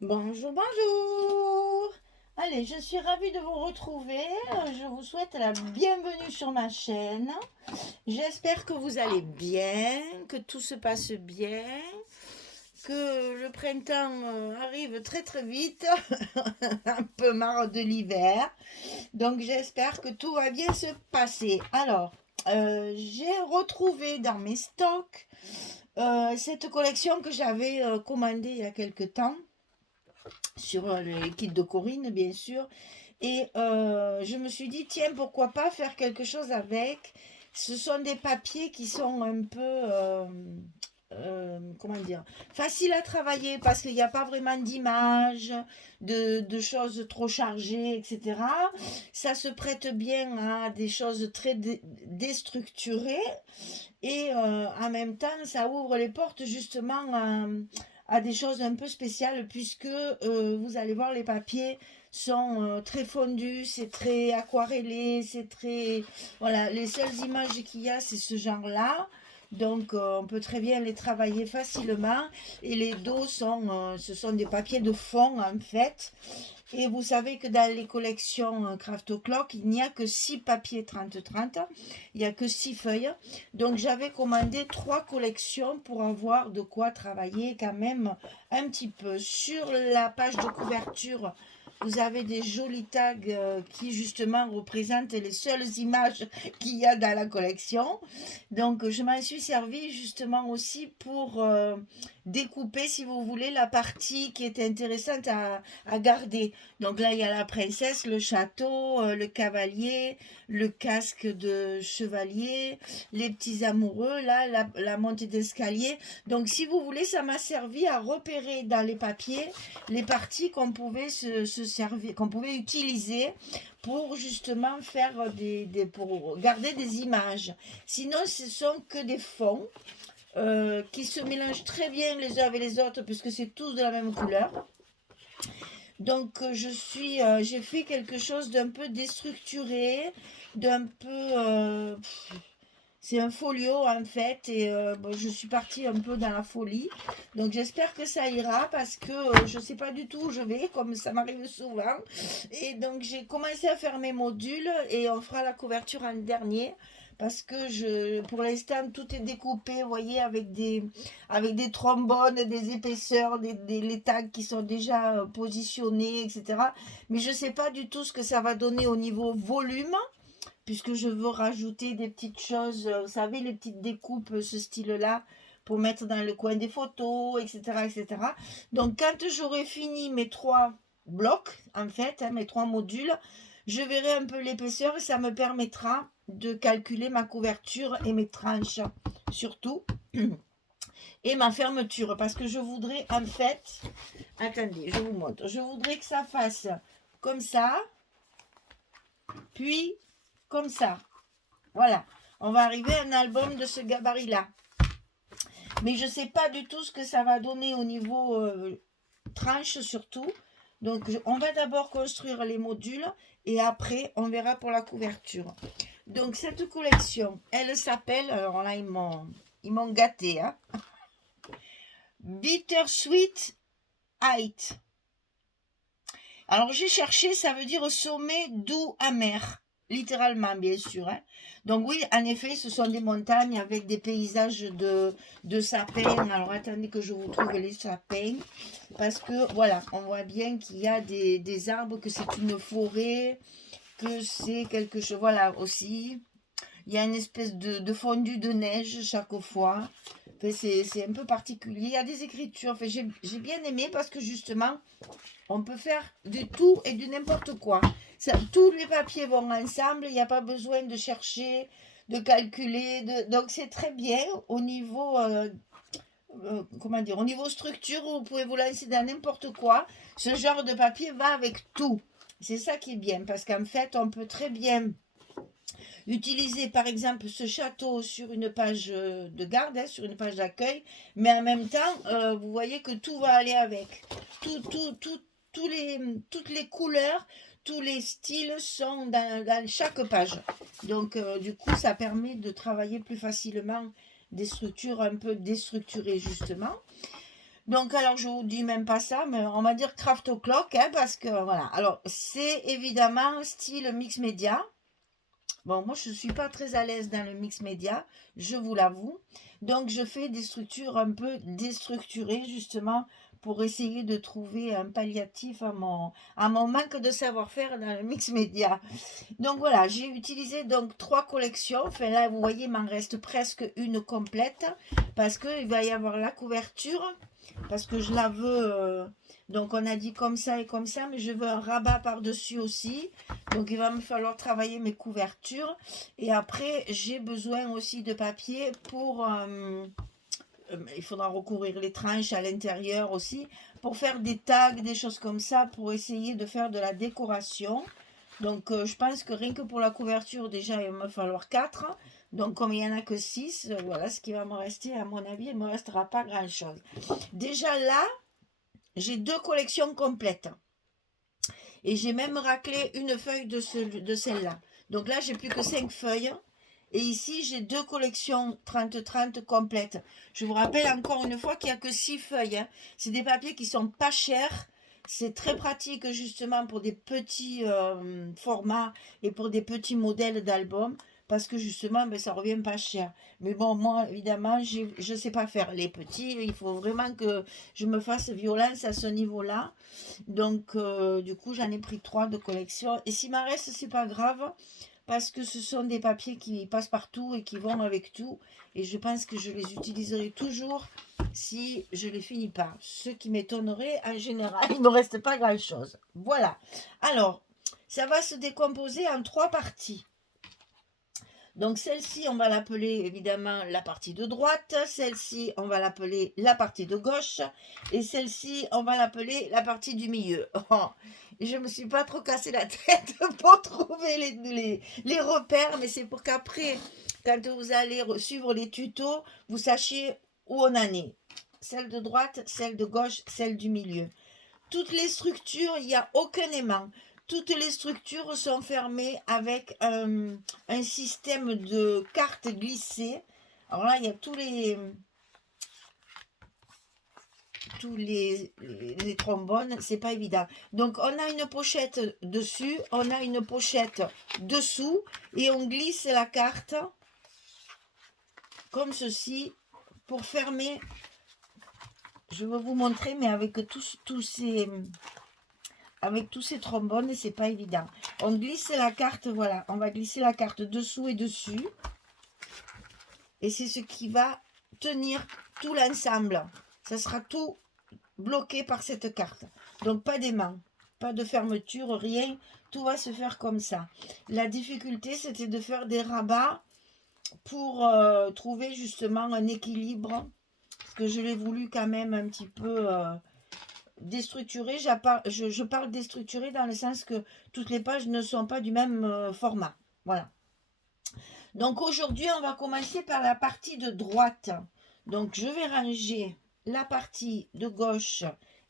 Bonjour, bonjour. Allez, je suis ravie de vous retrouver. Je vous souhaite la bienvenue sur ma chaîne. J'espère que vous allez bien, que tout se passe bien, que le printemps arrive très très vite. Un peu marre de l'hiver. Donc j'espère que tout va bien se passer. Alors, j'ai retrouvé dans mes stocks cette collection que j'avais commandée il y a quelque temps sur les kits de Corinne, bien sûr. Et je me suis dit, tiens, pourquoi pas faire quelque chose avec. Ce sont des papiers qui sont un peu, comment dire, faciles à travailler parce qu'il n'y a pas vraiment d'images, de choses trop chargées, etc. Ça se prête bien à des choses très déstructurées et en même temps, ça ouvre les portes justement à des choses un peu spéciales puisque vous allez voir, les papiers sont très fondus, c'est très aquarellé, c'est très... Voilà, les seules images qu'il y a, c'est ce genre-là. Donc on peut très bien les travailler facilement et les dos sont, ce sont des papiers de fond en fait. Et vous savez que dans les collections Craft O'Clock, il n'y a que 6 papiers 30-30, il n'y a que 6 feuilles. Donc j'avais commandé 3 collections pour avoir de quoi travailler quand même un petit peu. Sur la page de couverture, vous avez des jolis tags qui justement représentent les seules images qu'il y a dans la collection. Donc je m'en suis servi justement aussi pour découper, si vous voulez, la partie qui est intéressante à garder. Donc là, il y a la princesse, le château, le cavalier, le casque de chevalier, les petits amoureux, là, la montée d'escalier. Donc si vous voulez, ça m'a servi à repérer dans les papiers les parties qu'on pouvait se servir, qu'on pouvait utiliser pour justement faire pour garder des images. Sinon, ce sont que des fonds qui se mélangent très bien les uns avec les autres puisque c'est tous de la même couleur. Donc j'ai fait quelque chose d'un peu déstructuré, d'un peu, c'est un folio en fait, et bon, je suis partie un peu dans la folie. Donc j'espère que ça ira parce que je ne sais pas du tout où je vais, comme ça m'arrive souvent. Et donc j'ai commencé à faire mes modules et on fera la couverture en dernier. Parce que pour l'instant, tout est découpé, vous voyez, avec des trombones, des épaisseurs, les tags qui sont déjà positionnés, etc. Mais je ne sais pas du tout ce que ça va donner au niveau volume puisque je veux rajouter des petites choses, vous savez, les petites découpes, ce style-là, pour mettre dans le coin des photos, etc., etc. Donc, quand j'aurai fini mes 3 blocs, en fait, hein, mes 3 modules, je verrai un peu l'épaisseur et ça me permettra de calculer ma couverture et mes tranches, surtout, et ma fermeture, parce que je voudrais, en fait, attendez, je vous montre, je voudrais que ça fasse comme ça, puis comme ça. Voilà, on va arriver à un album de ce gabarit-là. Mais je ne sais pas du tout ce que ça va donner au niveau tranche surtout. Donc on va d'abord construire les modules et après on verra pour la couverture. Donc cette collection, elle s'appelle, alors là ils m'ont gâté, hein, Bittersweet Height. Alors j'ai cherché, ça veut dire sommet doux amer, littéralement bien sûr, hein. Donc oui, en effet, ce sont des montagnes avec des paysages de sapins. Alors attendez que je vous trouve les sapins, parce que voilà, on voit bien qu'il y a des arbres, que c'est une forêt, que c'est quelque chose, voilà aussi. Il y a une espèce de fondu de neige chaque fois. Enfin, c'est un peu particulier. Il y a des écritures. Enfin, j'ai bien aimé parce que justement, on peut faire du tout et du n'importe quoi. Ça, tous les papiers vont ensemble, il n'y a pas besoin de chercher, de calculer. Donc c'est très bien au niveau, comment dire, au niveau structure, vous pouvez vous lancer dans n'importe quoi. Ce genre de papier va avec tout. C'est ça qui est bien, parce qu'en fait, on peut très bien utiliser par exemple ce château sur une page de garde, hein, sur une page d'accueil, mais en même temps, vous voyez que tout va aller avec. Tout, tout, tout, toutes les couleurs, tous les styles sont dans chaque page. Donc du coup, ça permet de travailler plus facilement des structures un peu déstructurées justement. Donc, alors, je vous dis même pas ça, mais on va dire craft o'clock, hein, parce que, voilà. Alors, c'est évidemment style mix média. Bon, moi, je ne suis pas très à l'aise dans le mix média, je vous l'avoue. Donc, je fais des structures un peu déstructurées, justement, pour essayer de trouver un palliatif à mon manque de savoir-faire dans le mix média. Donc, voilà, j'ai utilisé donc 3 collections. Enfin, là, vous voyez, il m'en reste presque une complète, parce qu'il va y avoir la couverture, parce que je la veux... donc, on a dit comme ça et comme ça, mais je veux un rabat par-dessus aussi. Donc, il va me falloir travailler mes couvertures. Et après, j'ai besoin aussi de papier pour... il faudra recouvrir les tranches à l'intérieur aussi, pour faire des tags, des choses comme ça, pour essayer de faire de la décoration. Donc, je pense que rien que pour la couverture, déjà, il va me falloir 4. Donc, comme il n'y en a que 6, voilà ce qui va me rester. À mon avis, il ne me restera pas grand-chose. Déjà là, j'ai 2 collections complètes. Et j'ai même raclé une feuille de celle-là. Donc là, j'ai plus que 5 feuilles. Et ici, j'ai 2 collections 30-30 complètes. Je vous rappelle encore une fois qu'il n'y a que 6 feuilles. Hein. C'est des papiers qui sont pas chers. C'est très pratique justement pour des petits formats et pour des petits modèles d'albums. Parce que justement, ben, ça revient pas cher. Mais bon, moi, évidemment, je ne sais pas faire les petits. Il faut vraiment que je me fasse violence à ce niveau-là. Donc, du coup, j'en ai pris 3 de collection. Et s'il m'en reste, c'est pas grave. Parce que ce sont des papiers qui passent partout et qui vont avec tout. Et je pense que je les utiliserai toujours si je ne les finis pas. Ce qui m'étonnerait, en général, il ne me reste pas grand-chose. Voilà. Alors, ça va se décomposer en 3 parties. Donc celle-ci, on va l'appeler évidemment la partie de droite, celle-ci, on va l'appeler la partie de gauche, et celle-ci, on va l'appeler la partie du milieu. Oh, je ne me suis pas trop cassé la tête pour trouver les repères, mais c'est pour qu'après, quand vous allez suivre les tutos, vous sachiez où on en est. Celle de droite, celle de gauche, celle du milieu. Toutes les structures, il n'y a aucun aimant. Toutes les structures sont fermées avec un système de cartes glissées. Alors là, il y a tous les trombones, c'est pas évident. Donc on a une pochette dessus, on a une pochette dessous et on glisse la carte comme ceci pour fermer. Je vais vous montrer, mais avec tous ces trombones, c'est pas évident. On glisse la carte, voilà, on va glisser la carte dessous et dessus. Et c'est ce qui va tenir tout l'ensemble. Ça sera tout bloqué par cette carte. Donc pas d'aimant, pas de fermeture, rien. Tout va se faire comme ça. La difficulté, c'était de faire des rabats pour trouver justement un équilibre. Parce que je l'ai voulu quand même un petit peu... déstructuré, je parle déstructuré dans le sens que toutes les pages ne sont pas du même format. Voilà. Donc aujourd'hui, on va commencer par la partie de droite. Donc je vais ranger la partie de gauche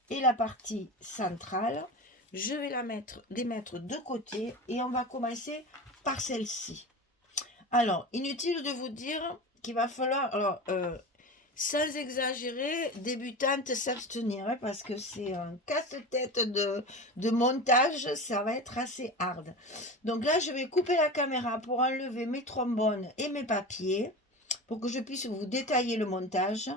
et la partie centrale. Je vais les mettre de côté et on va commencer par celle-ci. Alors, inutile de vous dire qu'il va falloir... Alors, sans exagérer, débutante s'abstenir, hein, parce que c'est un casse-tête de montage, ça va être assez hard. Donc là, je vais couper la caméra pour enlever mes trombones et mes papiers, pour que je puisse vous détailler le montage.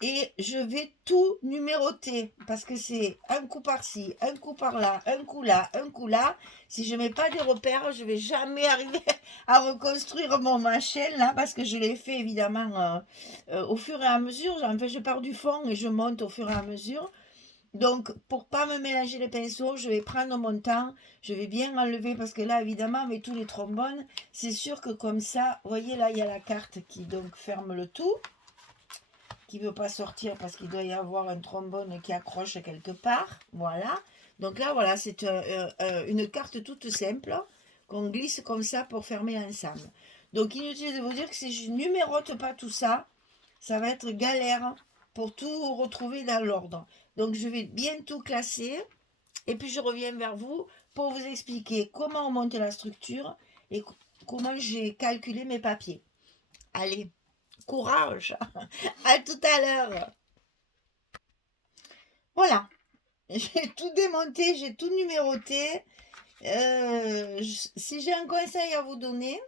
Et je vais tout numéroter, parce que c'est un coup par-ci, un coup par-là, un coup là, un coup là. Si je ne mets pas des repères, je ne vais jamais arriver à reconstruire mon machin là, parce que je l'ai fait évidemment au fur et à mesure. En fait, je pars du fond et je monte au fur et à mesure. Donc, pour pas me mélanger les pinceaux, je vais prendre mon temps, je vais bien enlever, parce que là, évidemment, avec tous les trombones, c'est sûr que comme ça, vous voyez là, il y a la carte qui donc ferme le tout, qui ne veut pas sortir parce qu'il doit y avoir un trombone qui accroche quelque part. Voilà. Donc là, voilà, c'est une carte toute simple qu'on glisse comme ça pour fermer l'ensemble. Donc inutile de vous dire que si je numérote pas tout ça, ça va être galère pour tout retrouver dans l'ordre. Donc je vais bien tout classer et puis je reviens vers vous pour vous expliquer comment on monte la structure et comment j'ai calculé mes papiers. Allez, courage! À tout à l'heure! Voilà, j'ai tout démonté, j'ai tout numéroté. Si j'ai un conseil à vous donner,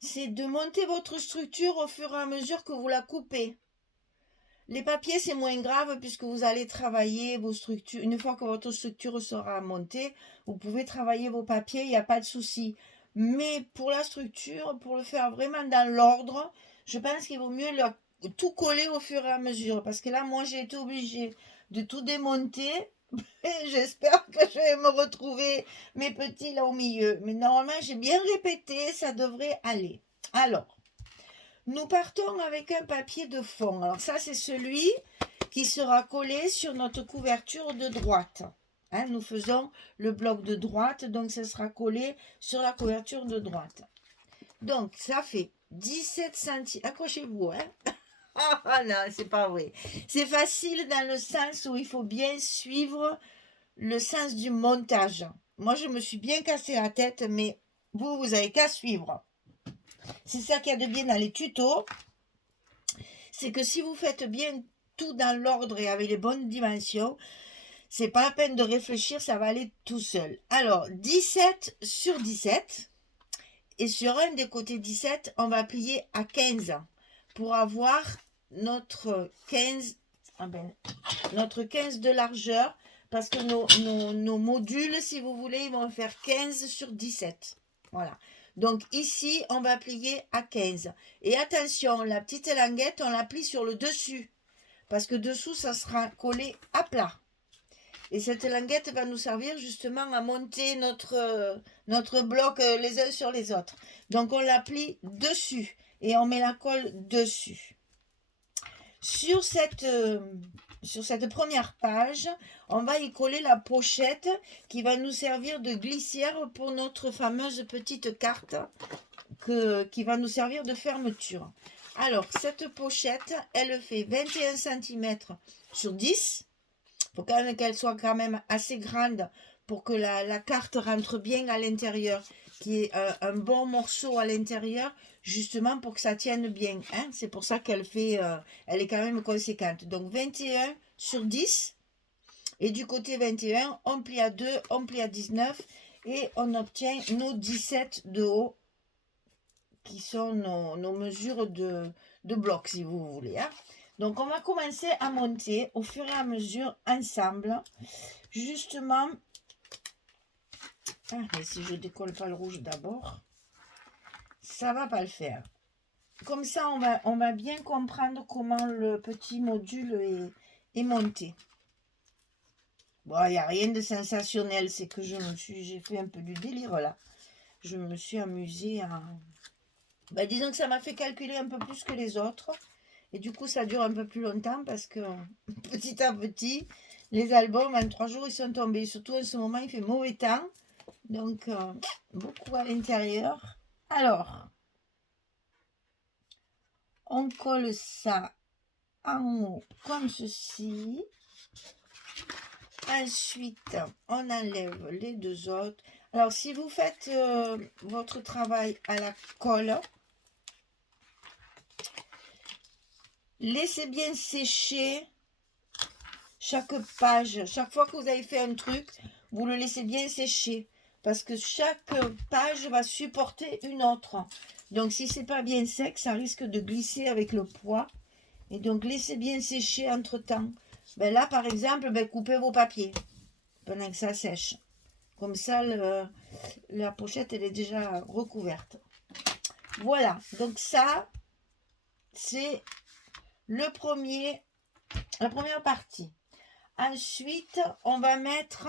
c'est de monter votre structure au fur et à mesure que vous la coupez. Les papiers, c'est moins grave puisque vous allez travailler vos structures. Une fois que votre structure sera montée, vous pouvez travailler vos papiers, il n'y a pas de souci. Mais pour la structure, pour le faire vraiment dans l'ordre, je pense qu'il vaut mieux tout coller au fur et à mesure. Parce que là, moi, j'ai été obligée de tout démonter. Et j'espère que je vais me retrouver mes petits là au milieu. Mais normalement, j'ai bien répété, ça devrait aller. Alors, nous partons avec un papier de fond. Alors ça, c'est celui qui sera collé sur notre couverture de droite. Hein, nous faisons le bloc de droite, donc ça sera collé sur la couverture de droite. Donc, ça fait 17 cm. Accrochez-vous, hein. Ah non, c'est pas vrai. C'est facile dans le sens où il faut bien suivre le sens du montage. Moi, je me suis bien cassé la tête, mais vous avez qu'à suivre. C'est ça qu'il y a de bien dans les tutos. C'est que si vous faites bien tout dans l'ordre et avec les bonnes dimensions, c'est pas la peine de réfléchir, ça va aller tout seul. Alors, 17 sur 17. Et sur un des côtés 17, on va plier à 15 pour avoir notre 15, notre 15 de largeur. Parce que nos modules, si vous voulez, ils vont faire 15 sur 17. Voilà. Donc ici, on va plier à 15. Et attention, la petite languette, on la plie sur le dessus. Parce que dessous, ça sera collé à plat. Et cette languette va nous servir justement à monter notre bloc les uns sur les autres. Donc on la plie dessus. Et on met la colle dessus. Sur cette première page, on va y coller la pochette qui va nous servir de glissière pour notre fameuse petite carte qui va nous servir de fermeture. Alors, cette pochette, elle fait 21 cm sur 10. Il faut quand même qu'elle soit quand même assez grande pour que la carte rentre bien à l'intérieur, qu'il y ait un bon morceau à l'intérieur, justement pour que ça tienne bien. Hein. C'est pour ça qu'elle elle est quand même conséquente. Donc 21 sur 10. Et du côté 21, on plie à 2, on plie à 19 et on obtient nos 17 de haut qui sont nos mesures de bloc, si vous voulez. Hein. Donc, on va commencer à monter au fur et à mesure ensemble. Justement, mais si je décolle pas le rouge d'abord, ça va pas le faire. Comme ça, on va bien comprendre comment le petit module est monté. Bon, il n'y a rien de sensationnel, c'est que j'ai fait un peu du délire là. Je me suis amusée à... disons que ça m'a fait calculer un peu plus que les autres. Et du coup, ça dure un peu plus longtemps parce que petit à petit, les albums, en 3 jours, ils sont tombés. Surtout en ce moment, il fait mauvais temps. Donc, beaucoup à l'intérieur. Alors, on colle ça en haut comme ceci. Ensuite, on enlève les deux autres. Alors, si vous faites votre travail à la colle, laissez bien sécher chaque page. Chaque fois que vous avez fait un truc, vous le laissez bien sécher. Parce que chaque page va supporter une autre. Donc, si c'est pas bien sec, ça risque de glisser avec le poids. Et donc, laissez bien sécher entre-temps. Là, par exemple, coupez vos papiers pendant que ça sèche. Comme ça, la pochette, elle est déjà recouverte. Voilà. Donc, ça, c'est la première partie. Ensuite, on va mettre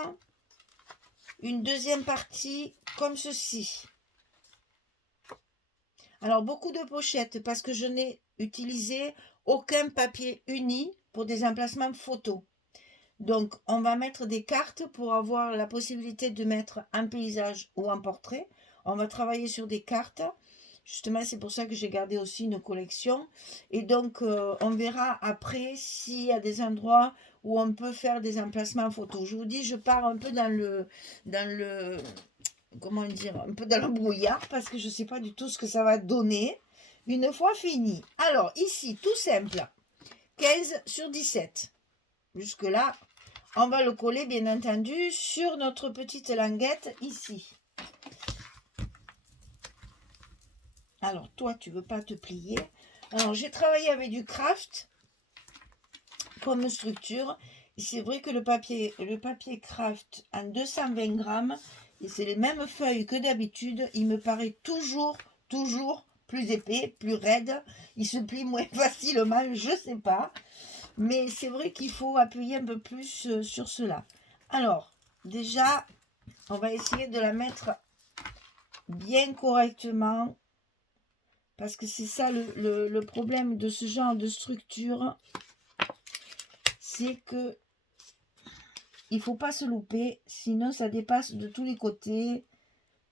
une deuxième partie comme ceci. Alors, beaucoup de pochettes parce que je n'ai utilisé aucun papier uni pour des emplacements photos. Donc, on va mettre des cartes pour avoir la possibilité de mettre un paysage ou un portrait. On va travailler sur des cartes. Justement, c'est pour ça que j'ai gardé aussi une collection. Et donc, on verra après s'il y a des endroits où on peut faire des emplacements photos. Je vous dis, je pars un peu dans le comment dire, un peu dans le brouillard parce que je ne sais pas du tout ce que ça va donner une fois fini. Alors, ici, tout simple, 15 sur 17. Jusque-là, on va le coller, bien entendu, sur notre petite languette ici. Alors, toi, tu veux pas te plier. Alors, j'ai travaillé avec du craft comme structure. Et c'est vrai que le papier craft en 220 grammes, et c'est les mêmes feuilles que d'habitude, il me paraît toujours plus épais, plus raide. Il se plie moins facilement, je sais pas. Mais c'est vrai qu'il faut appuyer un peu plus sur cela. Alors, déjà, on va essayer de la mettre bien correctement. Parce que c'est ça le problème de ce genre de structure. C'est que il faut pas se louper. Sinon, ça dépasse de tous les côtés.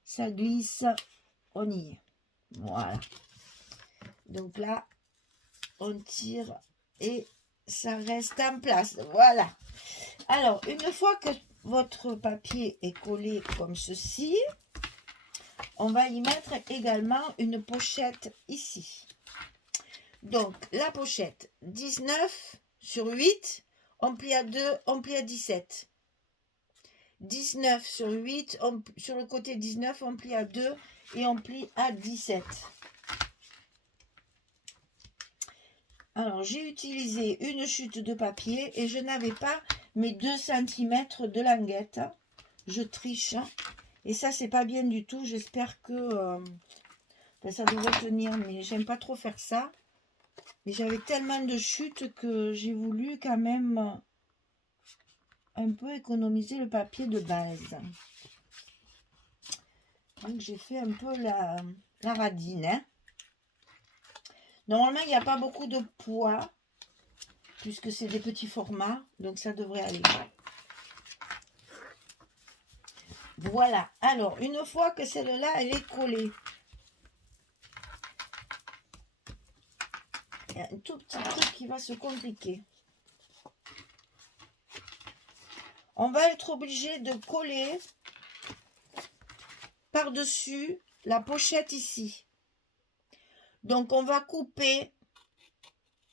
Ça glisse. On y est. Voilà. Donc là, on tire et ça reste en place. Voilà. Alors, une fois que votre papier est collé comme ceci, on va y mettre également une pochette ici. Donc, la pochette, 19 sur 8, on plie à 2, on plie à 17. 19 sur 8, sur le côté 19, on plie à 2 et on plie à 17. Alors, j'ai utilisé une chute de papier et je n'avais pas mes 2 cm de languette. Je triche. Et ça, c'est pas bien du tout. J'espère que ça devrait tenir, mais j'aime pas trop faire ça. Et j'avais tellement de chutes que j'ai voulu quand même un peu économiser le papier de base. Donc j'ai fait un peu la radine. Hein. Normalement, il n'y a pas beaucoup de poids, puisque c'est des petits formats, donc ça devrait aller. Voilà. Alors, une fois que celle-là, elle est collée, il y a un tout petit truc qui va se compliquer. On va être obligé de coller par-dessus la pochette ici. Donc, on va couper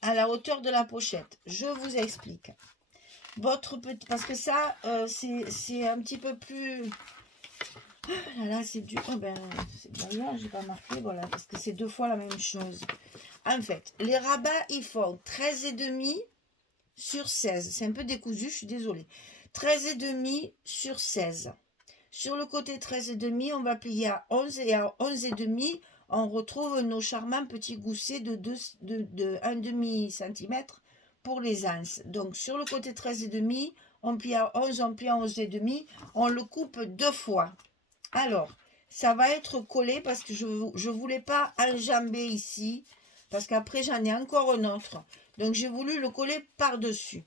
à la hauteur de la pochette. Je vous explique. Parce que ça, c'est un petit peu plus... Oh là, c'est dur. Oh ben, d'ailleurs, j'ai pas marqué, voilà, parce que c'est 2 fois la même chose. En fait, les rabats, ils font 13,5 sur 16. C'est un peu décousu, je suis désolée. 13,5 sur 16. Sur le côté 13,5, on va plier à 11 et à 11,5, on retrouve nos charmants petits goussets de 1,5 cm pour les anses. Donc sur le côté 13,5, on plie à 11, on plie à 11,5, on le coupe 2 fois. Alors, ça va être collé parce que je ne voulais pas enjamber ici, parce qu'après j'en ai encore un autre. Donc j'ai voulu le coller par-dessus.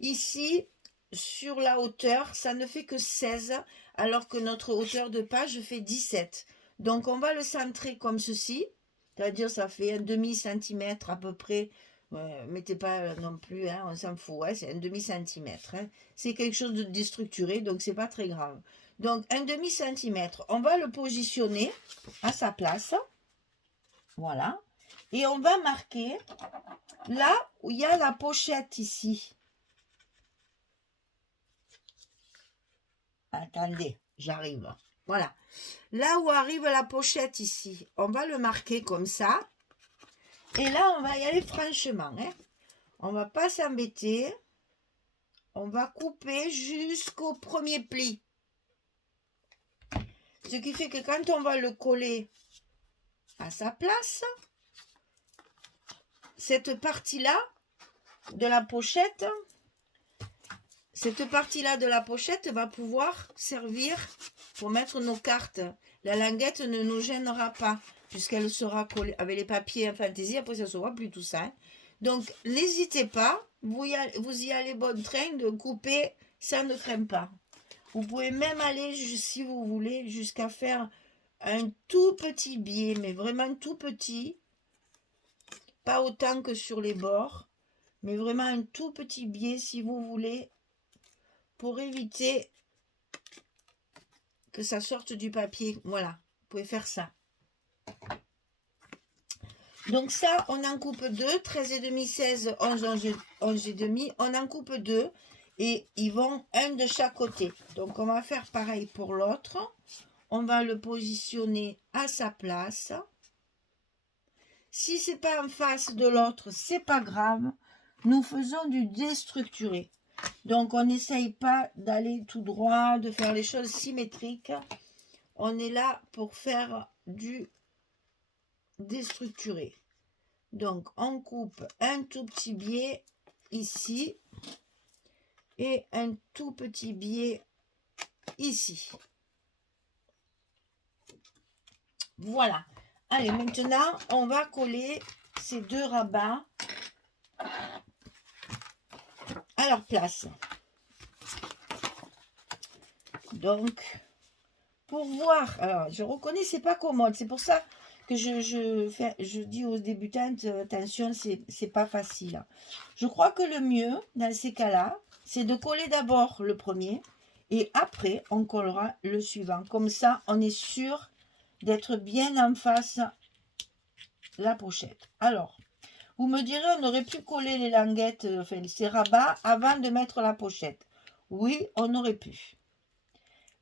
Ici, sur la hauteur, ça ne fait que 16, alors que notre hauteur de page fait 17. Donc on va le centrer comme ceci, c'est-à-dire ça fait un demi-centimètre à peu près. Mettez pas non plus, hein, on s'en fout, hein, c'est un demi-centimètre. Hein. C'est quelque chose de déstructuré, donc c'est pas très grave. Donc un demi-centimètre, on va le positionner à sa place. Voilà. Et on va marquer là où il y a la pochette ici. Attendez, j'arrive. Voilà. Là où arrive la pochette ici, on va le marquer comme ça. Et là, on va y aller franchement. Hein. On ne va pas s'embêter. On va couper jusqu'au premier pli. Ce qui fait que quand on va le coller à sa place, cette partie-là de la pochette, va pouvoir servir pour mettre nos cartes. La languette ne nous gênera pas puisqu'elle sera collée avec les papiers en fantaisie. Après, ça ne se voit plus tout ça. Hein. Donc, n'hésitez pas. Vous y allez bon train de couper. Ça ne craint pas. Vous pouvez même aller, si vous voulez, jusqu'à faire un tout petit biais, mais vraiment tout petit. Pas autant que sur les bords, mais vraiment un tout petit biais si vous voulez, pour éviter que ça sorte du papier. Voilà, vous pouvez faire ça. Donc ça, on en coupe 2, 13 et demi, 16, 11, 11 et demi. On en coupe 2 et ils vont un de chaque côté. Donc on va faire pareil pour l'autre. On va le positionner à sa place. Si c'est pas en face de l'autre, c'est pas grave. Nous faisons du déstructuré. Donc on n'essaye pas d'aller tout droit, de faire les choses symétriques. On est là pour faire du déstructuré. Donc on coupe un tout petit biais ici et un tout petit biais ici. Voilà. Allez, maintenant on va coller ces deux rabats à leur place. Donc pour voir, alors je reconnais c'est pas commode, c'est pour ça que je dis aux débutantes, attention, c'est pas facile. Je crois que le mieux dans ces cas-là, c'est de coller d'abord le premier et après on collera le suivant. Comme ça, on est sûr d'être bien en face la pochette. Alors, vous me direz, on aurait pu coller les languettes, enfin ces rabats, avant de mettre la pochette. Oui, on aurait pu.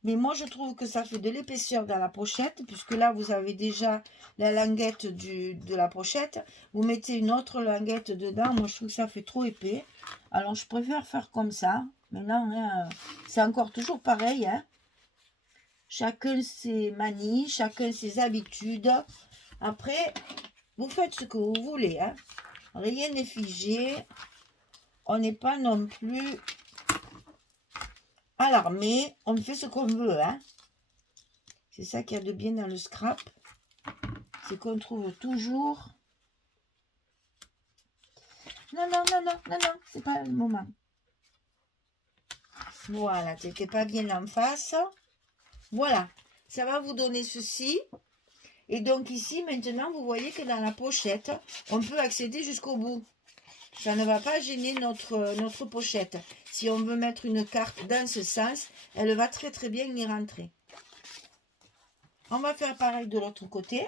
Mais moi, je trouve que ça fait de l'épaisseur dans la pochette, puisque là, vous avez déjà la languette de la pochette. Vous mettez une autre languette dedans. Moi, je trouve que ça fait trop épais. Alors, je préfère faire comme ça. Maintenant, hein, c'est encore toujours pareil. Hein. Chacun ses manies, chacun ses habitudes. Après, vous faites ce que vous voulez. Hein. Rien n'est figé. On n'est pas non plus à l'armée. On fait ce qu'on veut. Hein. C'est ça qu'il y a de bien dans le scrap. C'est qu'on trouve toujours... Non, non, non, non, non, non, c'est pas le moment. Voilà, t'étais pas bien en face. Voilà, ça va vous donner ceci. Et donc ici, maintenant, vous voyez que dans la pochette, on peut accéder jusqu'au bout. Ça ne va pas gêner notre pochette. Si on veut mettre une carte dans ce sens, elle va très très bien y rentrer. On va faire pareil de l'autre côté.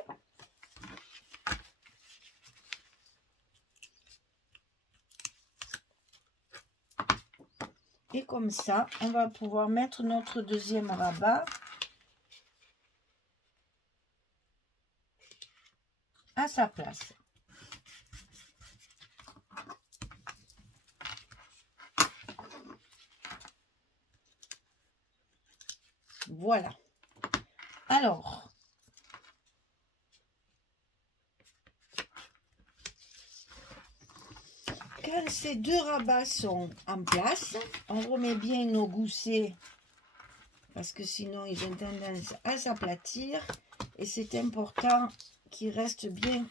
Et comme ça, on va pouvoir mettre notre deuxième rabat à sa place. Voilà. Alors, quand ces deux rabats sont en place, on remet bien nos goussets parce que sinon ils ont tendance à s'aplatir et c'est important qu'ils restent bien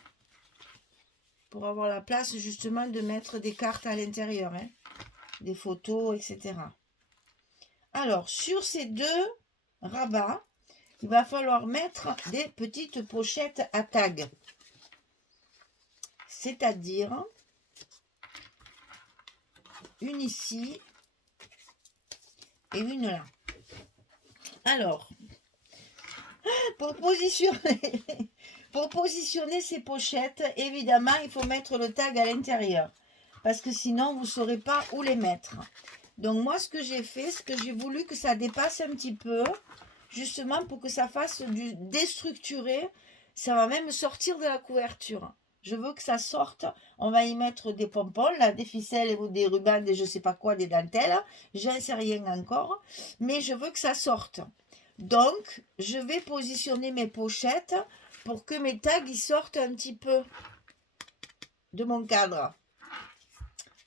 pour avoir la place justement de mettre des cartes à l'intérieur, hein, des photos, etc. Alors, sur ces deux rabats, il va falloir mettre des petites pochettes à tag. C'est-à-dire une ici et une là. Alors, pour positionner ces pochettes, évidemment, il faut mettre le tag à l'intérieur. Parce que sinon, vous ne saurez pas où les mettre. Donc, moi, ce que j'ai fait, c'est que j'ai voulu que ça dépasse un petit peu. Justement, pour que ça fasse du déstructuré. Ça va même sortir de la couverture. Je veux que ça sorte. On va y mettre des pompons, là, des ficelles ou des rubans, des je sais pas quoi, des dentelles. J'en sais rien encore. Mais je veux que ça sorte. Donc, je vais positionner mes pochettes pour que mes tags ils sortent un petit peu de mon cadre.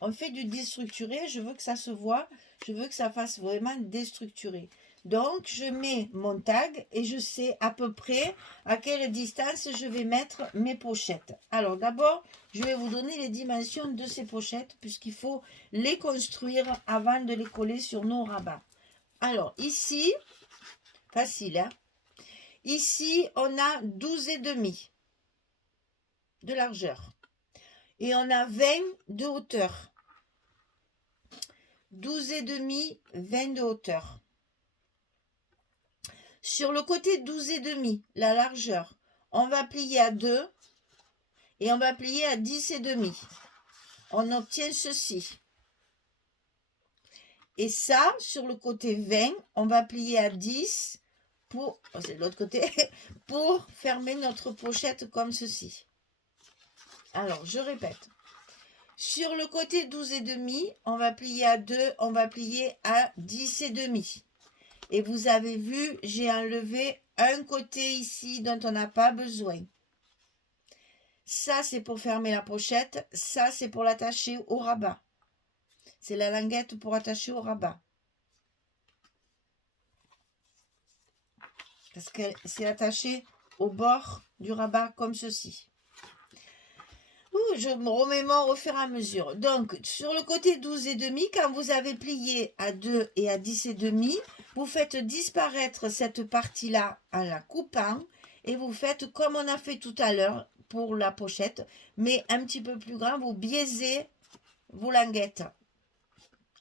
On fait du déstructuré, je veux que ça se voit, je veux que ça fasse vraiment déstructuré. Donc, je mets mon tag et je sais à peu près à quelle distance je vais mettre mes pochettes. Alors, d'abord, je vais vous donner les dimensions de ces pochettes puisqu'il faut les construire avant de les coller sur nos rabats. Alors, ici, facile, hein? Ici, on a 12,5 de largeur et on a 20 de hauteur. 12,5, 20 de hauteur. Sur le côté 12,5, la largeur, on va plier à 2 et on va plier à 10,5. On obtient ceci. Et ça, sur le côté 20, on va plier à 10 pour, c'est de l'autre côté, pour fermer notre pochette comme ceci. Alors, je répète. Sur le côté 12,5, on va plier à 2, on va plier à 10,5. Et vous avez vu, j'ai enlevé un côté ici dont on n'a pas besoin. Ça, c'est pour fermer la pochette. Ça, c'est pour l'attacher au rabat. C'est la languette pour attacher au rabat. Parce que c'est attaché au bord du rabat comme ceci. Je me remémore au fur et à mesure. Donc, sur le côté 12,5, quand vous avez plié à 2 et à 10,5, vous faites disparaître cette partie-là en la coupant et vous faites comme on a fait tout à l'heure pour la pochette, mais un petit peu plus grand, vous biaisez vos languettes.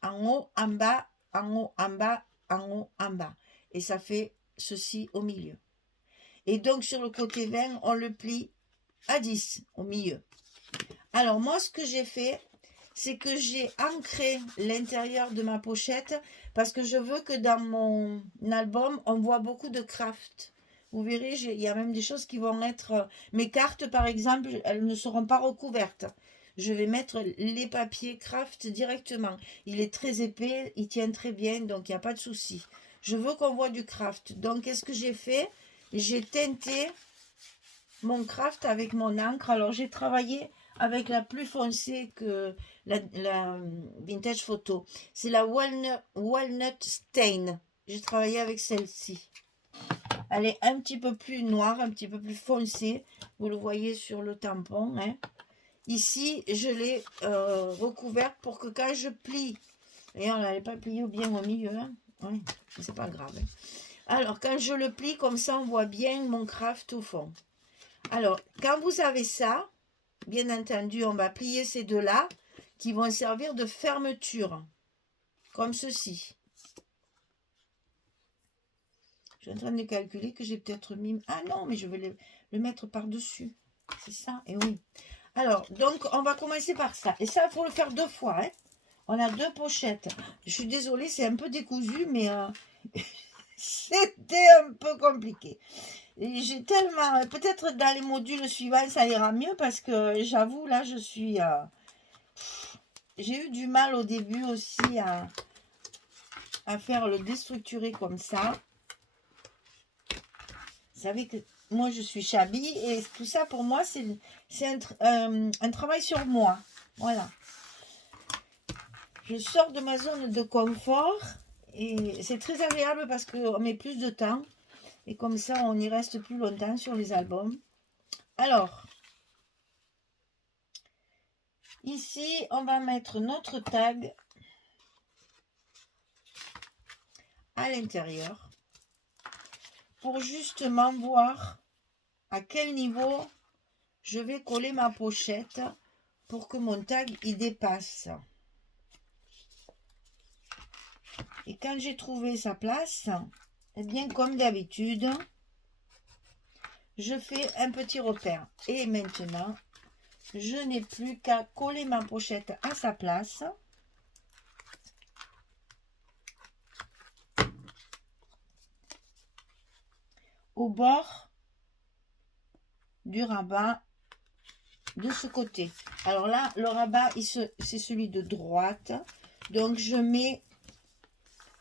En haut, en bas, en haut, en bas, en haut, en bas. Et ça fait ceci au milieu. Et donc, sur le côté 20, on le plie à 10 au milieu. Alors, moi, ce que j'ai fait, c'est que j'ai ancré l'intérieur de ma pochette parce que je veux que dans mon album, on voit beaucoup de craft. Vous verrez, il y a même des choses qui vont être... Mes cartes, par exemple, elles ne seront pas recouvertes. Je vais mettre les papiers craft directement. Il est très épais, il tient très bien, donc il n'y a pas de souci. Je veux qu'on voit du craft. Donc, qu'est-ce que j'ai fait? J'ai teinté mon craft avec mon encre. Alors, j'ai travaillé avec la plus foncée que la Vintage Photo. C'est la Walnut Stain. J'ai travaillé avec celle-ci. Elle est un petit peu plus noire, un petit peu plus foncée. Vous le voyez sur le tampon. Hein. Ici, je l'ai recouverte pour que quand je plie, et on n'allait pas plier bien au milieu. Hein. Oui, c'est pas grave. Hein. Alors, quand je le plie, comme ça, on voit bien mon craft au fond. Alors, quand vous avez ça, bien entendu, on va plier ces deux-là qui vont servir de fermeture, comme ceci. Je suis en train de calculer que j'ai peut-être mis... Ah non, mais je vais le mettre par-dessus. C'est ça, et oui. Alors, donc, on va commencer par ça. Et ça, il faut le faire 2 fois. Hein. On a 2 pochettes. Je suis désolée, c'est un peu décousu, mais c'était un peu compliqué. J'ai tellement... Peut-être dans les modules suivants, ça ira mieux parce que j'avoue, là, je suis... j'ai eu du mal au début aussi à faire le déstructuré comme ça. Vous savez que moi, je suis shabby et tout ça, pour moi, c'est un travail sur moi. Voilà. Je sors de ma zone de confort et c'est très agréable parce qu'on met plus de temps. Et comme ça, on y reste plus longtemps sur les albums. Alors, ici, on va mettre notre tag à l'intérieur pour justement voir à quel niveau je vais coller ma pochette pour que mon tag y dépasse. Et quand j'ai trouvé sa place, eh bien comme d'habitude, je fais un petit repère. Et maintenant, je n'ai plus qu'à coller ma pochette à sa place. Au bord du rabat de ce côté. Alors là, le rabat, c'est celui de droite. Donc, je mets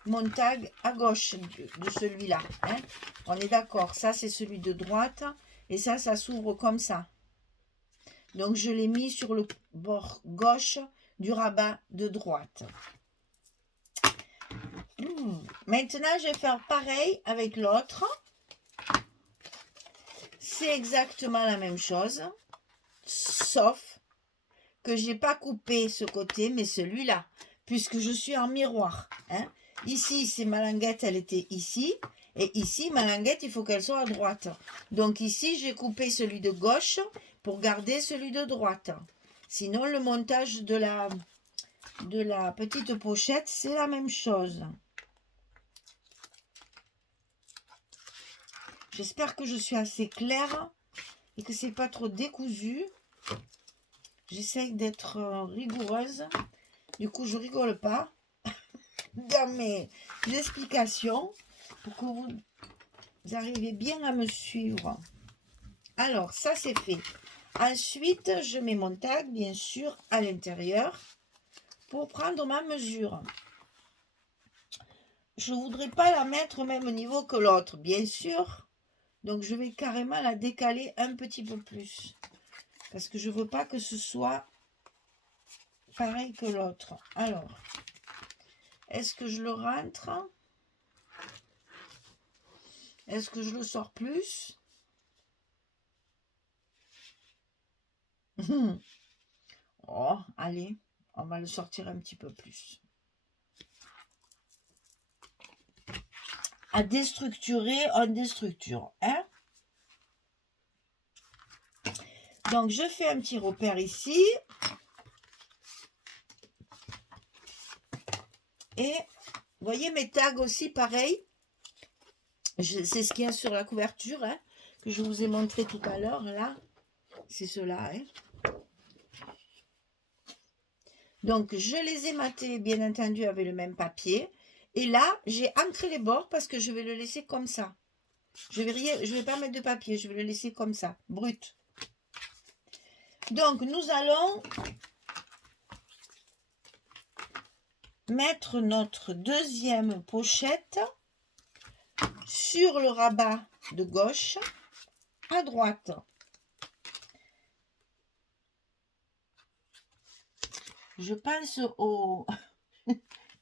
mon tag à gauche de celui-là. Hein. On est d'accord. Ça, c'est celui de droite. Et ça s'ouvre comme ça. Donc, je l'ai mis sur le bord gauche du rabat de droite. Maintenant, je vais faire pareil avec l'autre. C'est exactement la même chose. Sauf que j'ai pas coupé ce côté, mais celui-là. Puisque je suis en miroir. Hein. Ici, c'est ma languette, elle était ici. Et ici, ma languette, il faut qu'elle soit à droite. Donc ici, j'ai coupé celui de gauche pour garder celui de droite. Sinon, le montage de la petite pochette, c'est la même chose. J'espère que je suis assez claire et que c'est pas trop décousu. J'essaye d'être rigoureuse. Du coup, je rigole pas dans mes explications pour que vous arriviez bien à me suivre. Alors, ça c'est fait. Ensuite, je mets mon tag, bien sûr, à l'intérieur pour prendre ma mesure. Je ne voudrais pas la mettre au même niveau que l'autre, bien sûr. Donc, je vais carrément la décaler un petit peu plus. Parce que je ne veux pas que ce soit pareil que l'autre. Alors, est-ce que je le rentre? Est-ce que je le sors plus? Oh, allez, on va le sortir un petit peu plus. À déstructurer, on déstructure. Hein? Donc, je fais un petit repère ici. Et, vous voyez mes tags aussi, pareil. C'est ce qu'il y a sur la couverture, hein, que je vous ai montré tout à l'heure, là. C'est cela, hein. Donc, je les ai matés, bien entendu, avec le même papier. Et là, j'ai ancré les bords parce que je vais le laisser comme ça. Je vais pas mettre de papier, je vais le laisser comme ça, brut. Donc, nous allons mettre notre deuxième pochette sur le rabat de gauche à droite. Je pense aux...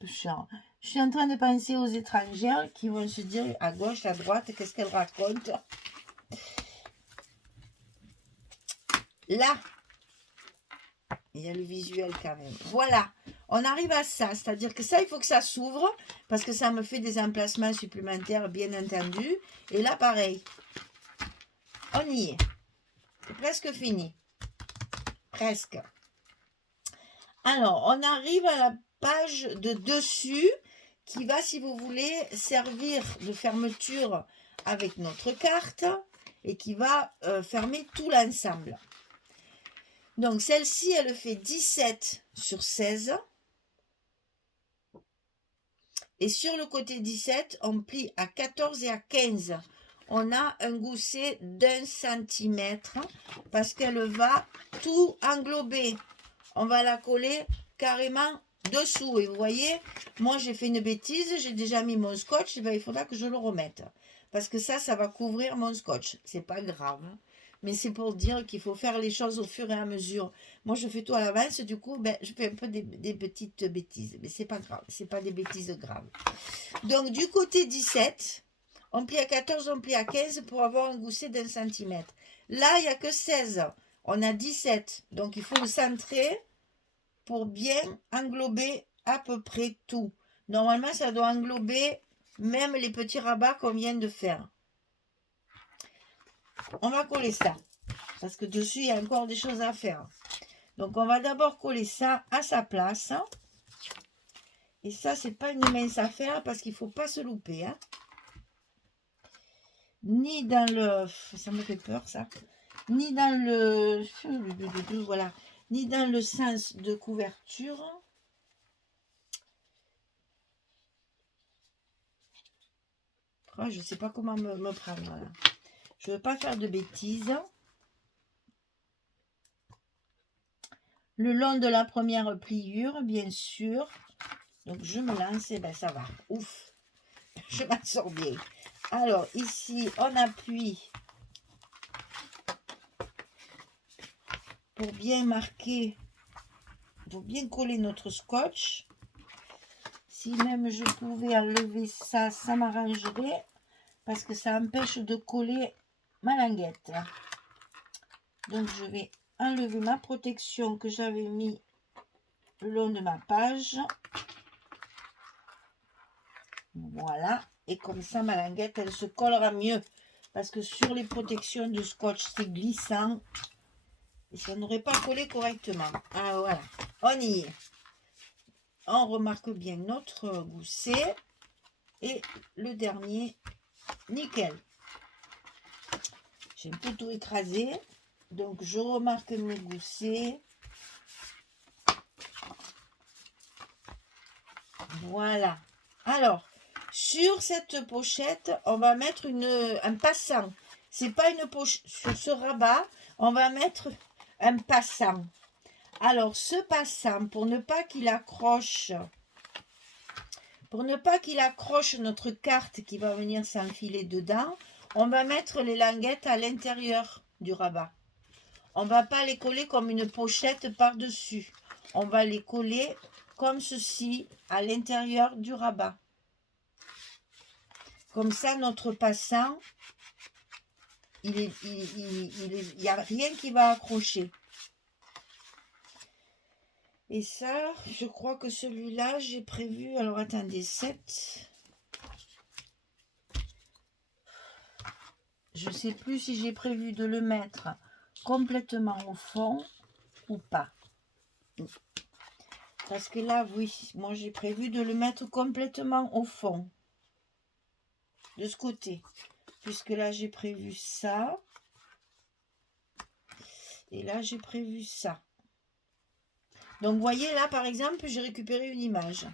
Je suis en train de penser aux étrangères qui vont se dire à gauche, à droite, qu'est-ce qu'elle raconte. Là, il y a le visuel quand même. Voilà, on arrive à ça. C'est-à-dire que ça, il faut que ça s'ouvre parce que ça me fait des emplacements supplémentaires, bien entendu. Et là, pareil. On y est. C'est presque fini. Presque. Alors, on arrive à la page de dessus qui va, si vous voulez, servir de fermeture avec notre carte et qui va fermer tout l'ensemble. Donc, celle-ci, elle fait 17 sur 16. Et sur le côté 17, on plie à 14 et à 15. On a un gousset d'1 centimètre parce qu'elle va tout englober. On va la coller carrément dessous. Et vous voyez, moi j'ai fait une bêtise, j'ai déjà mis mon scotch, et bien, il faudra que je le remette. Parce que ça va couvrir mon scotch. C'est pas grave. Mais c'est pour dire qu'il faut faire les choses au fur et à mesure. Moi je fais tout à l'avance, du coup, ben, je fais un peu des petites bêtises. Mais c'est pas grave, c'est pas des bêtises graves. Donc du côté 17, on plie à 14, on plie à 15 pour avoir un gousset d'1 centimètre. Là, il n'y a que 16. On a 17. Donc il faut le centrer pour bien englober à peu près tout. Normalement, ça doit englober même les petits rabats qu'on vient de faire. On va coller ça. Parce que dessus, il y a encore des choses à faire. Donc, on va d'abord coller ça à sa place. Et ça, c'est pas une mince affaire parce qu'il ne faut pas se louper. Hein. Ni dans le... Ça me fait peur, ça. Ni dans le... Voilà. Ni dans le sens de couverture. Je ne sais pas comment me prendre. Là. Je ne veux pas faire de bêtises. Le long de la première pliure, bien sûr. Donc, je me lance et ben ça va. Ouf. Je m'en sors bien. Alors, ici, on appuie pour bien marquer, pour bien coller notre scotch. Si même je pouvais enlever ça, ça m'arrangerait. Parce que ça empêche de coller ma languette. Donc, je vais enlever ma protection que j'avais mis le long de ma page. Voilà. Et comme ça, ma languette, elle se collera mieux. Parce que sur les protections de scotch, c'est glissant. Et ça n'aurait pas collé correctement. Ah, voilà. On y est. On remarque bien notre gousset. Et le dernier, nickel. J'ai un peu tout écrasé. Donc, je remarque mes goussets. Voilà. Alors, sur cette pochette, on va mettre un passant. C'est pas une pochette. Sur ce rabat, on va mettre un passant. Alors, ce passant, pour ne pas qu'il accroche notre carte qui va venir s'enfiler dedans, on va mettre les languettes à l'intérieur du rabat. On ne va pas les coller comme une pochette par-dessus. On va les coller comme ceci à l'intérieur du rabat. Comme ça, notre passant, il n'y a rien qui va accrocher. Et ça, je crois que celui-là, j'ai prévu... Alors, attendez, 7. Je ne sais plus si j'ai prévu de le mettre complètement au fond ou pas. Parce que là, oui, moi, j'ai prévu de le mettre complètement au fond. De ce côté. Puisque là, j'ai prévu ça. Et là, j'ai prévu ça. Donc, vous voyez, là, par exemple, j'ai récupéré une image.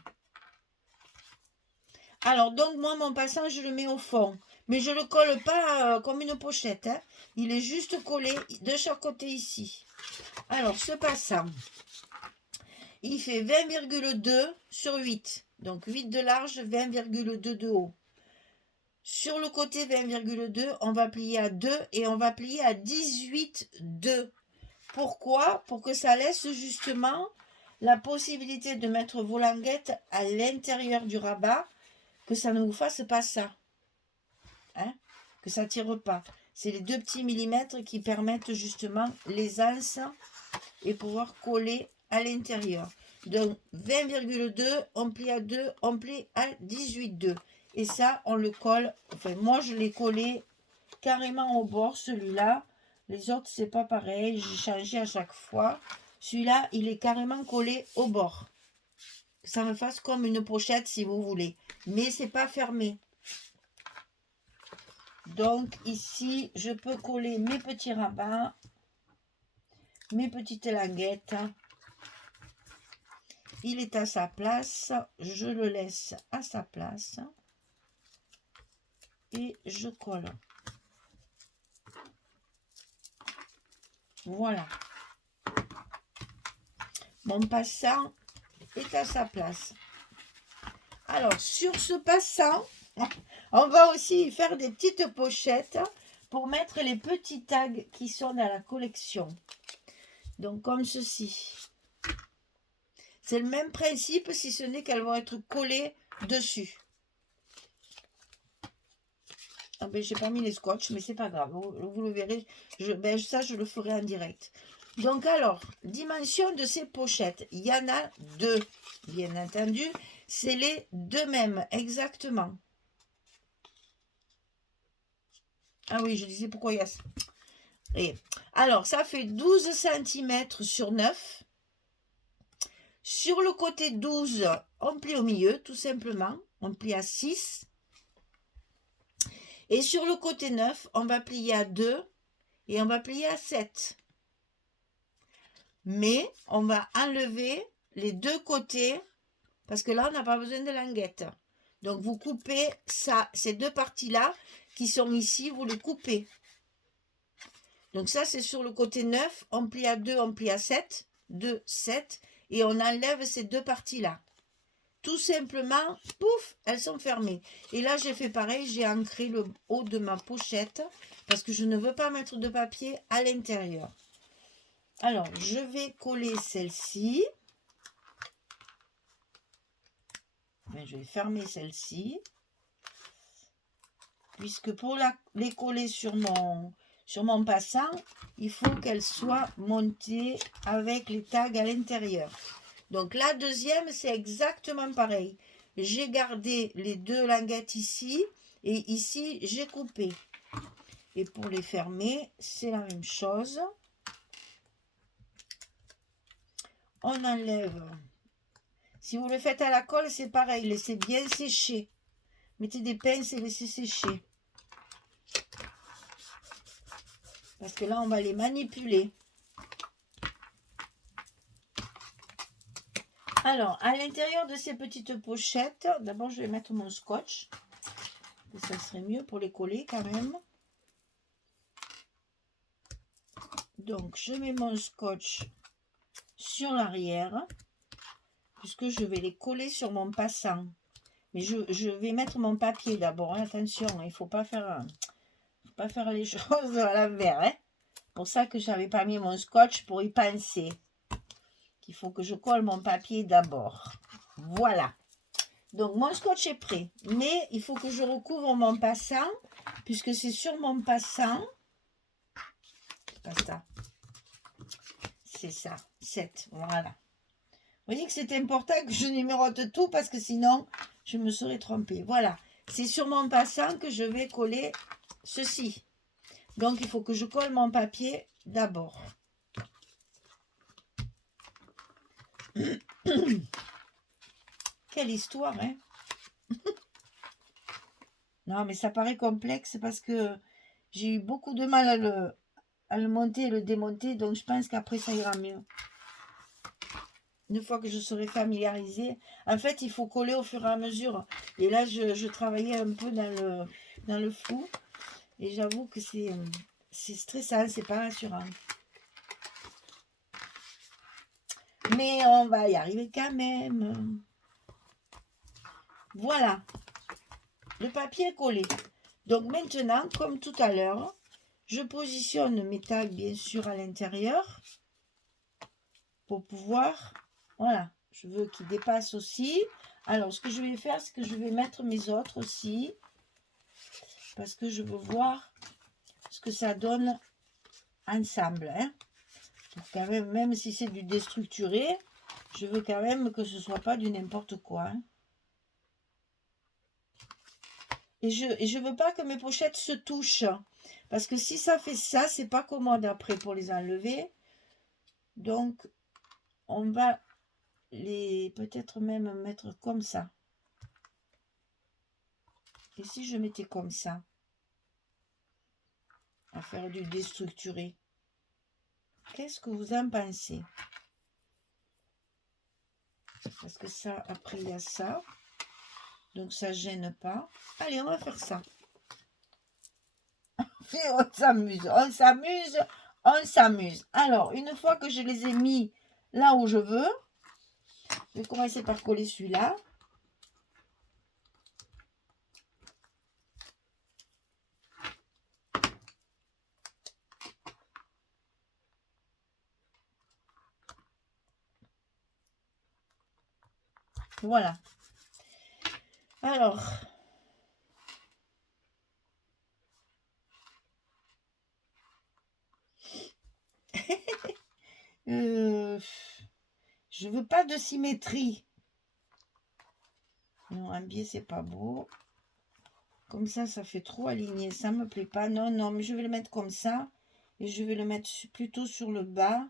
Alors, donc, moi, mon passant, je le mets au fond. Mais je ne le colle pas comme une pochette. Hein. Il est juste collé de chaque côté ici. Alors, ce passant, il fait 20,2 sur 8. Donc, 8 de large, 20,2 de haut. Sur le côté 20,2, on va plier à 2 et on va plier à 18,2. Pourquoi? Pour que ça laisse justement la possibilité de mettre vos languettes à l'intérieur du rabat, que ça ne vous fasse pas ça. Hein? Que ça ne tire pas. C'est les 2 petits millimètres qui permettent justement les anses et pouvoir coller à l'intérieur. Donc 20,2, on plie à 2, on plie à 18,2. Et ça, on le colle. Enfin, moi, je l'ai collé carrément au bord, celui-là. Les autres, c'est pas pareil. J'ai changé à chaque fois. Celui-là, il est carrément collé au bord. Que ça me fasse comme une pochette, si vous voulez. Mais c'est pas fermé. Donc, ici, je peux coller mes petits rabats, mes petites languettes. Il est à sa place. Je le laisse à sa place. Et je colle. Voilà. Mon passant est à sa place. Alors, sur ce passant, on va aussi faire des petites pochettes pour mettre les petits tags qui sont dans la collection. Donc, comme ceci. C'est le même principe, si ce n'est qu'elles vont être collées dessus. Ah ben, j'ai pas mis les scotch, mais c'est pas grave. Vous le verrez. Ça, je le ferai en direct. Donc, alors, dimension de ces pochettes. Il y en a 2, bien entendu. C'est les 2 mêmes, exactement. Ah oui, je disais pourquoi il y a ça. Et, alors, ça fait 12 cm sur 9. Sur le côté 12, on plie au milieu, tout simplement. On plie à 6. Et sur le côté 9, on va plier à 2 et on va plier à 7. Mais on va enlever les 2 côtés parce que là, on n'a pas besoin de languettes. Donc, vous coupez ça, ces 2 parties-là qui sont ici, vous les coupez. Donc, ça, c'est sur le côté 9. On plie à 2, on plie à 7. 2, 7. Et on enlève ces 2 parties-là. Tout simplement, pouf, elles sont fermées. Et là, j'ai fait pareil, j'ai ancré le haut de ma pochette parce que je ne veux pas mettre de papier à l'intérieur. Alors, je vais coller celle-ci. Je vais fermer celle-ci. Puisque pour les coller sur mon passant, il faut qu'elle soit montée avec les tags à l'intérieur. Donc la deuxième, c'est exactement pareil. J'ai gardé les 2 languettes ici et ici, j'ai coupé. Et pour les fermer, c'est la même chose. On enlève. Si vous le faites à la colle, c'est pareil. Laissez bien sécher. Mettez des pinces et laissez sécher. Parce que là, on va les manipuler. Alors, à l'intérieur de ces petites pochettes, d'abord, je vais mettre mon scotch. Ça serait mieux pour les coller quand même. Donc, je mets mon scotch sur l'arrière, puisque je vais les coller sur mon passant. Mais je vais mettre mon papier d'abord. Hein. Attention, il ne faut pas faire les choses à l'envers. Hein. Pour ça que je n'avais pas mis mon scotch pour y penser. Il faut que je colle mon papier d'abord. Voilà. Donc, mon scotch est prêt. Mais il faut que je recouvre mon passant, puisque c'est sur mon passant. C'est pas ça. C'est ça. 7. Voilà. Vous voyez que c'est important que je numérote tout, parce que sinon, je me serais trompée. Voilà. C'est sur mon passant que je vais coller ceci. Donc, il faut que je colle mon papier d'abord. Quelle histoire, hein? Non, mais ça paraît complexe parce que j'ai eu beaucoup de mal à le monter et le démonter. Donc, je pense qu'après, ça ira mieux. Une fois que je serai familiarisée. En fait, il faut coller au fur et à mesure. Et là, je travaillais un peu dans le flou. Et j'avoue que c'est stressant, c'est pas rassurant. Mais on va y arriver quand même. Voilà. Le papier est collé. Donc maintenant, comme tout à l'heure, je positionne mes tags bien sûr à l'intérieur. Pour pouvoir... Voilà. Je veux qu'ils dépassent aussi. Alors, ce que je vais faire, c'est que je vais mettre mes autres aussi. Parce que je veux voir ce que ça donne ensemble. Hein. Pour quand même si c'est du déstructuré, je veux quand même que ce ne soit pas du n'importe quoi. Hein. Et je veux pas que mes pochettes se touchent. Parce que si ça fait ça, c'est pas commode après pour les enlever. Donc, on va les peut-être même mettre comme ça. Et si je mettais comme ça, à faire du déstructuré, qu'est-ce que vous en pensez? Parce que ça, après, il y a ça. Donc, ça ne gêne pas. Allez, on va faire ça. On s'amuse, on s'amuse, on s'amuse. Alors, une fois que je les ai mis là où je veux, je vais commencer par coller celui-là. Voilà. Alors, je veux pas de symétrie. Non, un biais, c'est pas beau. Comme ça fait trop aligné. Ça me plaît pas. Non, non, mais je vais le mettre comme ça. Et je vais le mettre plutôt sur le bas.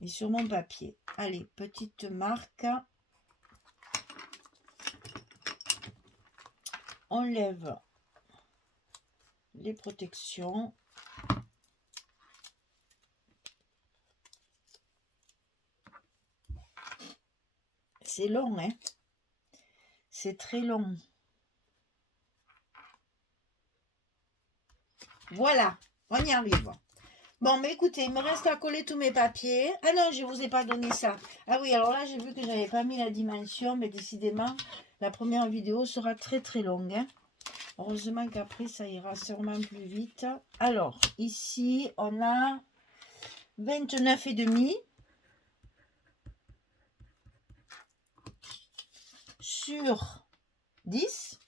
Et sur mon papier. Allez, petite marque. On lève les protections. C'est long, hein? C'est très long. Voilà, on y arrive. Bon, mais écoutez, il me reste à coller tous mes papiers. Ah non, je ne vous ai pas donné ça. Ah oui, alors là, j'ai vu que je n'avais pas mis la dimension, mais décidément, la première vidéo sera très très longue. Hein. Heureusement qu'après, ça ira sûrement plus vite. Alors, ici, on a 29,5 sur 10.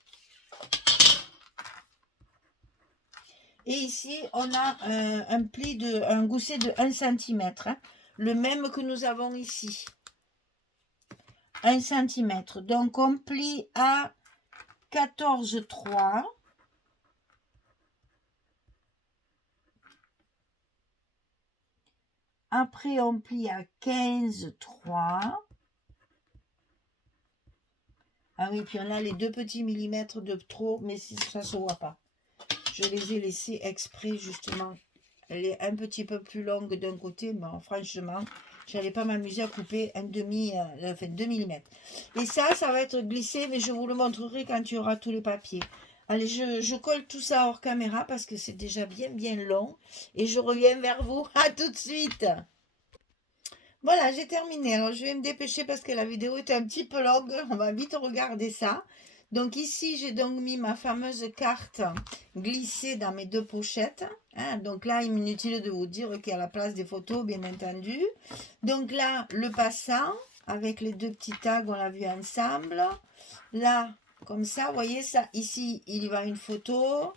Et ici, on a un gousset de 1 cm. Hein, le même que nous avons ici. 1 cm. Donc, on plie à 14,3. Après, on plie à 15,3. Ah oui, puis on a les 2 petits millimètres de trop, mais ça ne se voit pas. Je les ai laissés exprès, justement, elle est un petit peu plus longue d'un côté, mais franchement, j'allais pas m'amuser à couper un demi, enfin 2 millimètres. Et ça va être glissé, mais je vous le montrerai quand il y aura tous les papiers. Allez, je colle tout ça hors caméra parce que c'est déjà bien long. Et je reviens vers vous. À tout de suite. Voilà, j'ai terminé. Alors, je vais me dépêcher parce que la vidéo est un petit peu longue. On va vite regarder ça. Donc ici, j'ai donc mis ma fameuse carte glissée dans mes deux pochettes. Hein. Donc là, il est inutile de vous dire qu'il y a la place des photos, bien entendu. Donc là, le passant avec les deux petits tags, on l'a vu ensemble. Là, comme ça, vous voyez ça. Ici, il y va une photo.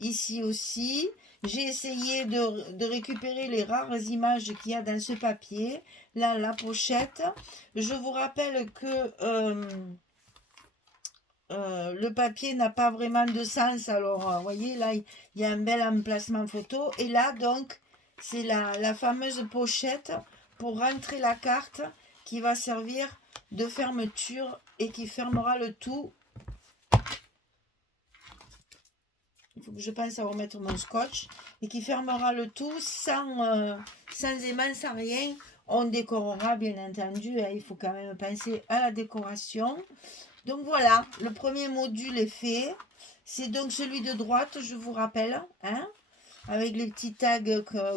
Ici aussi. J'ai essayé de récupérer les rares images qu'il y a dans ce papier. Là, la pochette. Je vous rappelle que le papier n'a pas vraiment de sens. Alors, vous voyez, là, il y a un bel emplacement photo. Et là, donc, c'est la fameuse pochette pour rentrer la carte qui va servir de fermeture et qui fermera le tout. Il faut que je pense à remettre mon scotch. Et qui fermera le tout sans aimant, sans rien. On décorera, bien entendu. Hein, il faut quand même penser à la décoration. Donc voilà, le premier module est fait. C'est donc celui de droite, je vous rappelle. Hein, avec les petits tags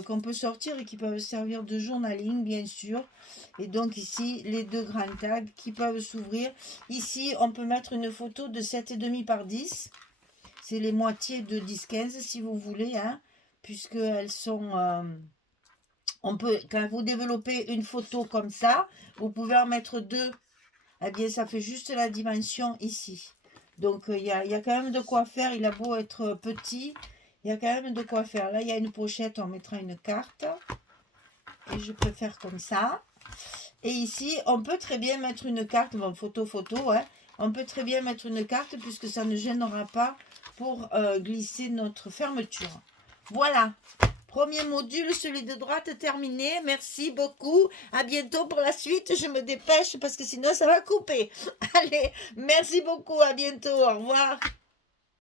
qu'on peut sortir et qui peuvent servir de journaling, bien sûr. Et donc ici, les deux grands tags qui peuvent s'ouvrir. Ici, on peut mettre une photo de 7,5 par 10. C'est les moitiés de 10-15 si vous voulez, hein, puisqu'elles sont... on peut, quand vous développez une photo comme ça, vous pouvez en mettre deux. Eh bien, ça fait juste la dimension ici. Donc, il y a quand même de quoi faire. Il a beau être petit, il y a quand même de quoi faire. Là, il y a une pochette, on mettra une carte. Et je préfère comme ça. Et ici, on peut très bien mettre une carte, bon, photo, hein. On peut très bien mettre une carte puisque ça ne gênera pas pour glisser notre fermeture. Voilà, premier module, celui de droite terminé. Merci beaucoup. À bientôt pour la suite. Je me dépêche parce que sinon ça va couper. Allez, merci beaucoup. À bientôt. Au revoir.